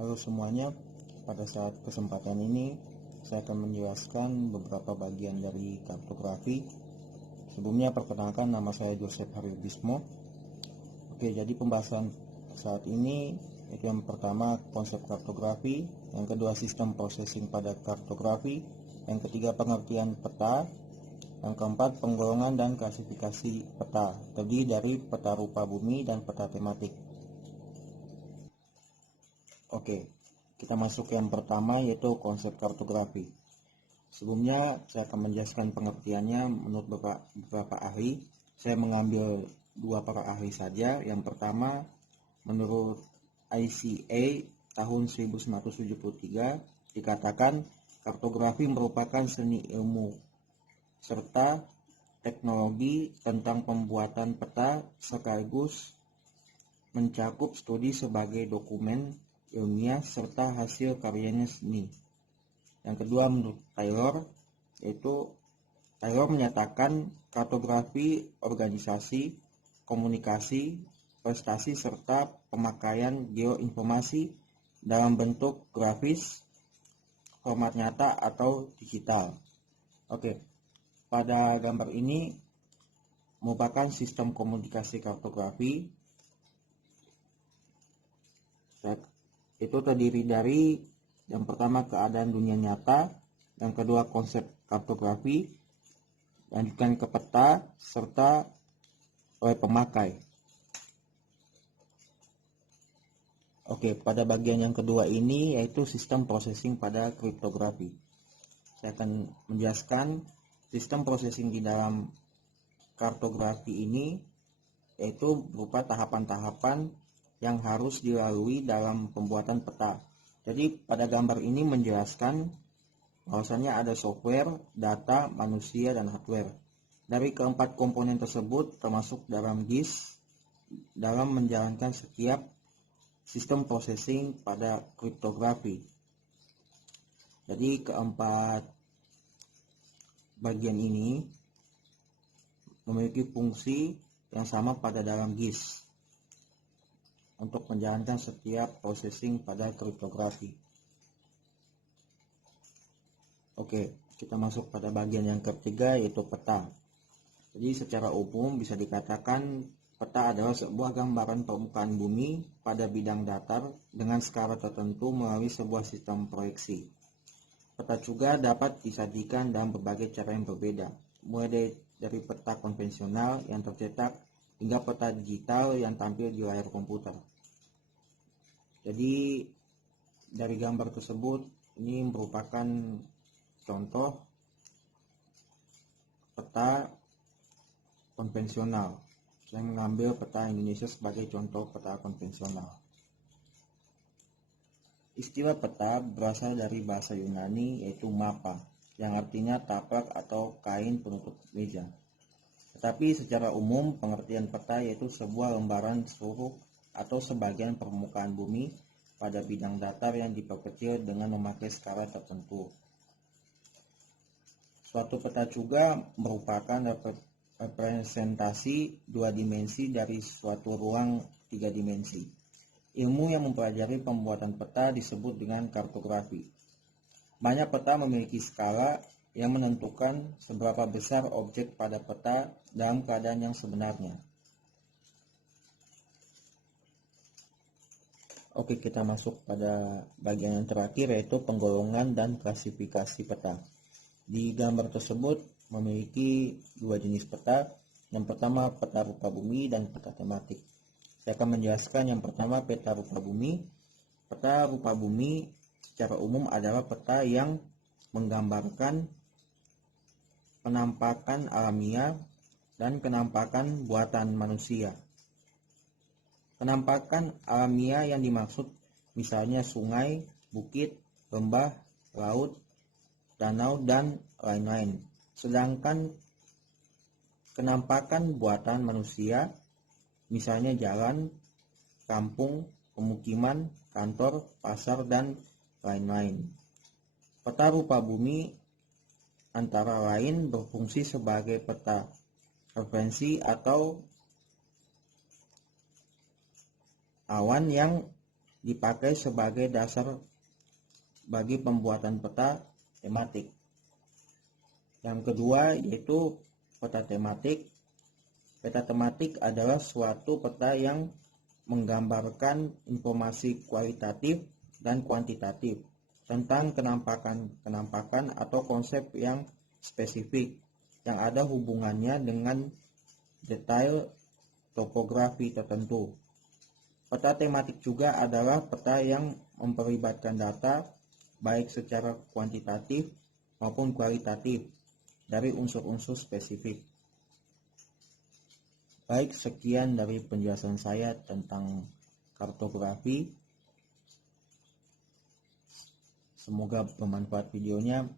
Halo semuanya, pada saat kesempatan ini saya akan menjelaskan beberapa bagian dari kartografi. Sebelumnya perkenalkan, nama saya Joseph Haryudismo. Oke, jadi pembahasan saat ini itu yang pertama konsep kartografi, yang kedua sistem processing pada kartografi, yang ketiga pengertian peta, yang keempat penggolongan dan klasifikasi peta, terdiri dari peta rupa bumi dan peta tematik. Oke, kita masuk ke yang pertama yaitu konsep kartografi. Sebelumnya saya akan menjelaskan pengertiannya menurut beberapa ahli. Saya mengambil dua para ahli saja. Yang pertama, menurut ICA tahun 1973 dikatakan kartografi merupakan seni ilmu serta teknologi tentang pembuatan peta sekaligus mencakup studi sebagai dokumen ilmiah serta hasil karyanya seni. Yang kedua, menurut Taylor, yaitu Taylor menyatakan kartografi organisasi, komunikasi, prestasi serta pemakaian geoinformasi dalam bentuk grafis, format nyata atau digital. Oke, pada gambar ini merupakan sistem komunikasi kartografi. Itu terdiri dari yang pertama keadaan dunia nyata, yang kedua konsep kartografi, lanjutkan ke peta serta oleh pemakai. Oke, pada bagian yang kedua ini yaitu sistem processing pada kriptografi. Saya akan menjelaskan sistem processing di dalam kartografi ini yaitu berupa tahapan-tahapan yang harus dilalui dalam pembuatan peta. Jadi pada gambar ini menjelaskan bahwasannya ada software, data, manusia, dan hardware. Dari keempat komponen tersebut termasuk dalam GIS dalam menjalankan setiap sistem processing pada kriptografi. Jadi keempat bagian ini memiliki fungsi yang sama pada dalam GIS untuk menjalankan setiap processing pada kriptografi. Oke, kita masuk pada bagian yang ketiga yaitu peta. Jadi secara umum bisa dikatakan peta adalah sebuah gambaran permukaan bumi pada bidang datar dengan skala tertentu melalui sebuah sistem proyeksi. Peta juga dapat disajikan dalam berbagai cara yang berbeda, mulai dari peta konvensional yang tercetak hingga peta digital yang tampil di layar komputer. Jadi dari gambar tersebut ini merupakan contoh peta konvensional. Saya mengambil peta Indonesia sebagai contoh peta konvensional. Istilah peta berasal dari bahasa Yunani yaitu mapa, yang artinya taplak atau kain penutup meja. Tetapi secara umum pengertian peta yaitu sebuah lembaran seluruh atau sebagian permukaan bumi pada bidang datar yang diperkecil dengan memakai skala tertentu. Suatu peta juga merupakan representasi dua dimensi dari suatu ruang tiga dimensi. Ilmu yang mempelajari pembuatan peta disebut dengan kartografi. Banyak peta memiliki skala yang menentukan seberapa besar objek pada peta dalam keadaan yang sebenarnya. Oke, kita masuk pada bagian yang terakhir yaitu penggolongan dan klasifikasi peta. Di gambar tersebut memiliki dua jenis peta. Yang pertama peta rupa bumi dan peta tematik. Saya akan menjelaskan yang pertama peta rupa bumi. Peta rupa bumi secara umum adalah peta yang menggambarkan penampakan alamiah dan penampakan buatan manusia. Penampakan alamiah yang dimaksud misalnya sungai, bukit, lembah, laut, danau, dan lain-lain. Sedangkan penampakan buatan manusia misalnya jalan, kampung, pemukiman, kantor, pasar, dan lain-lain. Peta rupa bumi antara lain berfungsi sebagai peta referensi atau awan yang dipakai sebagai dasar bagi pembuatan peta tematik. Yang kedua yaitu peta tematik. Peta tematik adalah suatu peta yang menggambarkan informasi kualitatif dan kuantitatif tentang kenampakan atau konsep yang spesifik yang ada hubungannya dengan detail topografi tertentu. Peta tematik juga adalah peta yang memperlibatkan data baik secara kuantitatif maupun kualitatif dari unsur-unsur spesifik. Baik, sekian dari penjelasan saya tentang kartografi. Semoga bermanfaat videonya.